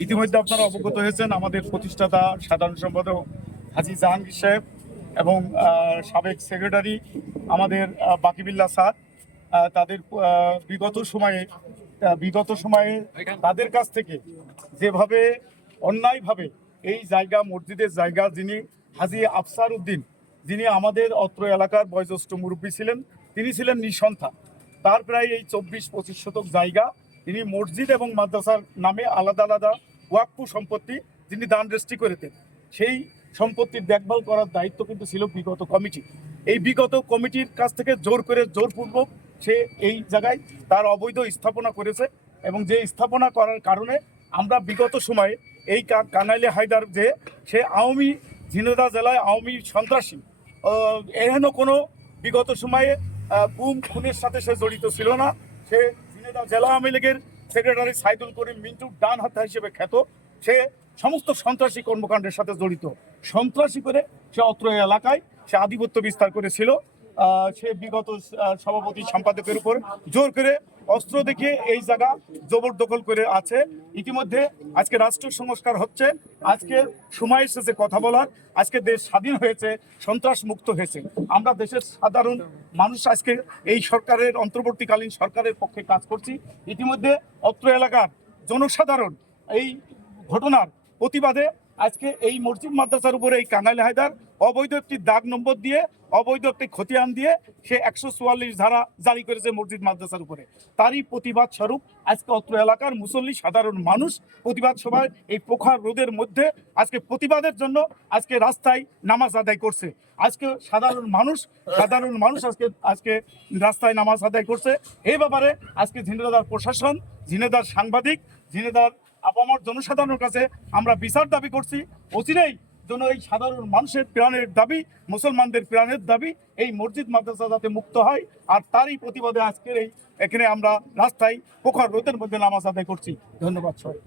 ইতিমধ্যে আপনারা অবগত হয়েছেন আমাদের প্রতিষ্ঠাতা সাধারণ সম্পাদক হাজি জাহাঙ্গীর সাহেব এবং সাবেক সেক্রেটারি আমাদের বাকিবিল্লা স্যার তাদের বিগত সময়ে বিগত সময়ে তাদের কাছ থেকে যেভাবে অন্যায়ভাবে এই জায়গা মসজিদের জায়গা যিনি হাজি আফসার উদ্দিন যিনি আমাদের অত্র এলাকার বয়োজ্যেষ্ঠ মুরব্বী ছিলেন তিনি ছিলেন নিঃসন্তান। তার প্রায় এই চব্বিশ পঁচিশ শতক জায়গা তিনি মসজিদ এবং মাদ্রাসার নামে আলাদা আলাদা ওয়াকফু সম্পত্তি তিনি দান রেস্ট্রি করেতেন। সেই সম্পত্তির দেখভাল করার দায়িত্ব কিন্তু ছিল বিগত কমিটি। এই বিগত কমিটির কাছ থেকে জোর করে জোরপূর্বক সে এই জায়গায় তার অবৈধ স্থাপনা করেছে এবং যে স্থাপনা করার কারণে আমরা বিগত সময়ে এই কানাইলে হায়দার যে সে আওয়ামী ঝিনেদা জেলায় আওয়ামী সন্ত্রাসী এহেন কোনো বিগত সময়ে গুম, খুনের সাথে সে জড়িত ছিল না। সে জেলা আওয়ামী লীগের সেক্রেটারি সাইদুল করিম মিন্টুর ডান হাতা হিসেবে খ্যাত। সে সমস্ত সন্ত্রাসী কর্মকাণ্ডের সাথে জড়িত। সন্ত্রাসী করে সে অত্র এলাকায় সে আধিপত্য বিস্তার করেছিল। সে বিগত সভাপতি সম্পাদকের উপর জোর করে অস্ত্র দেখিয়ে এই জায়গা জবরদখল করে আছে। ইতিমধ্যে আজকে রাষ্ট্র সংস্কার হচ্ছে। আজকে সময় এসেছে কথা বলার। আজকে দেশ স্বাধীন হয়েছে, সন্ত্রাস মুক্ত হয়েছে। আমরা দেশের সাধারণ মানুষ আজকে এই সরকারের, অন্তর্বর্তীকালীন সরকারের পক্ষে কাজ করছি। ইতিমধ্যে অত্র এলাকার জনসাধারণ এই ঘটনার প্রতিবাদে আজকে এই মসজিদ মাদ্রাসার উপরে এই কাঙ্গাইল হায়দার অবৈধ একটি দাগ নম্বর দিয়ে, অবৈধ একটি খতিয়ান দিয়ে সে একশো চুয়াল্লিশ ধারা জারি করেছে মসজিদ মাদ্রাসার উপরে। তারই প্রতিবাদ স্বরূপ আজকে অত্র এলাকার মুসল্লি, সাধারণ মানুষ প্রতিবাদ সভায় এই পোখার রোদের মধ্যে আজকে প্রতিবাদের জন্য আজকে রাস্তায় নামাজ আদায় করছে। আজকে সাধারণ মানুষ সাধারণ মানুষ আজকে আজকে রাস্তায় নামাজ আদায় করছে। এই ব্যাপারে আজকে ঝিনেদার প্রশাসন ঝিনেদার সাংবাদিক ঝিনেদার আপামর জনসাধারণের কাছে আমরা বিচার দাবি করছি। অচিরেই জন্য এই সাধারণ মানুষের প্রাণের দাবি, মুসলমানদের প্রাণের দাবি এই মসজিদ মাদ্রাসা যাতে মুক্ত হয়। আর তারই প্রতিবাদে আজকের এই এখানে আমরা রাস্তায় পোখর রোদের মধ্যে নামাজ আদায় করছি। ধন্যবাদ সবাই